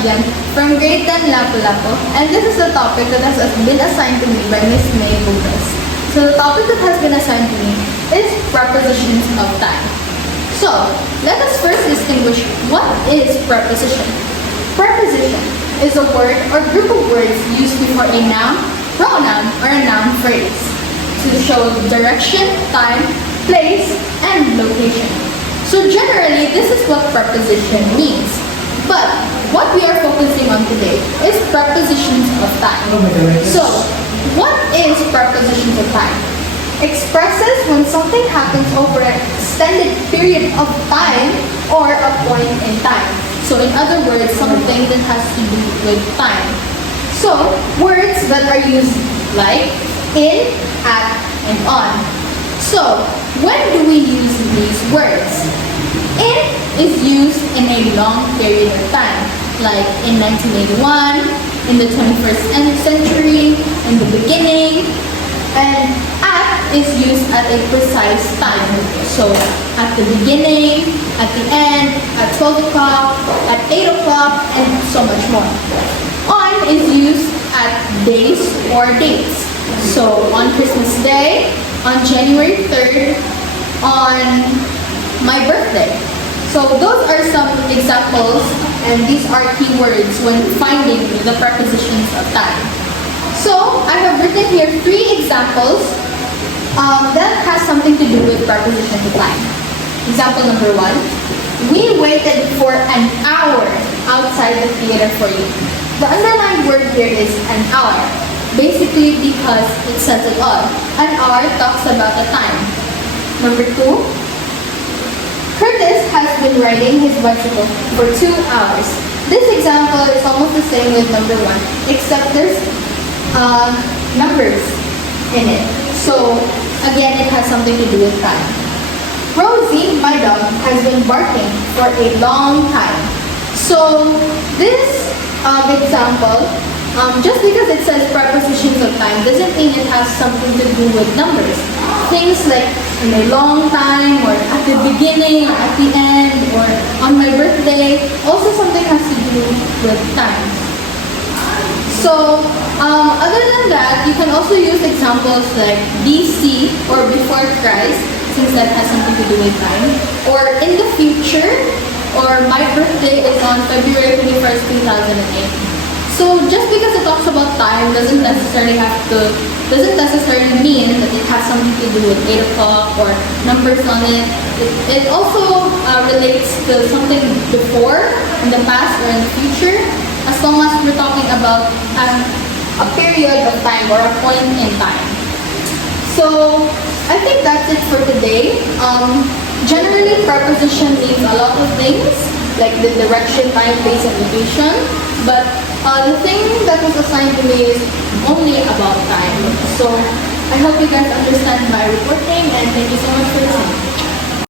again from grade 10 Lapu-Lapu, and this is the topic that has been assigned to me by Miss May Bugas. So the topic that has been assigned to me is prepositions of time. So let us first distinguish what is preposition. Preposition is a word or group of words used before a noun, pronoun, or a noun phrase to show direction, time, place, and location. So generally, this is what preposition means. But what we are focusing on today is prepositions of time. So, what is prepositions of time? Expresses when something happens over an extended period of time or a point in time. So, in other words, something that has to do with time. So, words that are used like in, at, and on. So, when do we use these words? In is used in a long period of time, like in 1981, in the 21st century, in the beginning, and at is used at a precise time. So, at the beginning, at the end, at 12 o'clock, at 8 o'clock, and so much more. On is used at days or dates. So, on Christmas Day, on January 3rd, on my birthday. So those are some examples, and these are keywords when finding the prepositions of time. So I have written here 3 examples that has something to do with prepositions of time. Example number 1, we waited for an hour outside the theater for you. The underlined word here is an hour, basically because it says it all. An hour talks about the time. Number 2, Curtis has been riding his bicycle for 2 hours. This example is almost the same with number 1, except there's numbers in it. So again, it has something to do with time. Rosie, my dog, has been barking for a long time. So this example, just because it says prepositions of time doesn't mean it has something to do with numbers. Things like in a long time, or at the beginning, or at the end, or on my birthday, also something has to do with time. So, other than that, you can also use examples like BC, or before Christ, since that has something to do with time, or in the future, or my birthday is on February 21st, 2008. So just because it talks about time doesn't necessarily mean that it has something to do with 8 o'clock or numbers on it. It also relates to something before, in the past, or in the future, as long as we're talking about a period of time or a point in time. So I think that's it for today. Generally, preposition means a lot of things, like the direction, time, place, and location. But the thing that was assigned to me is only about time. So I hope you guys understand my reporting, and thank you so much for listening.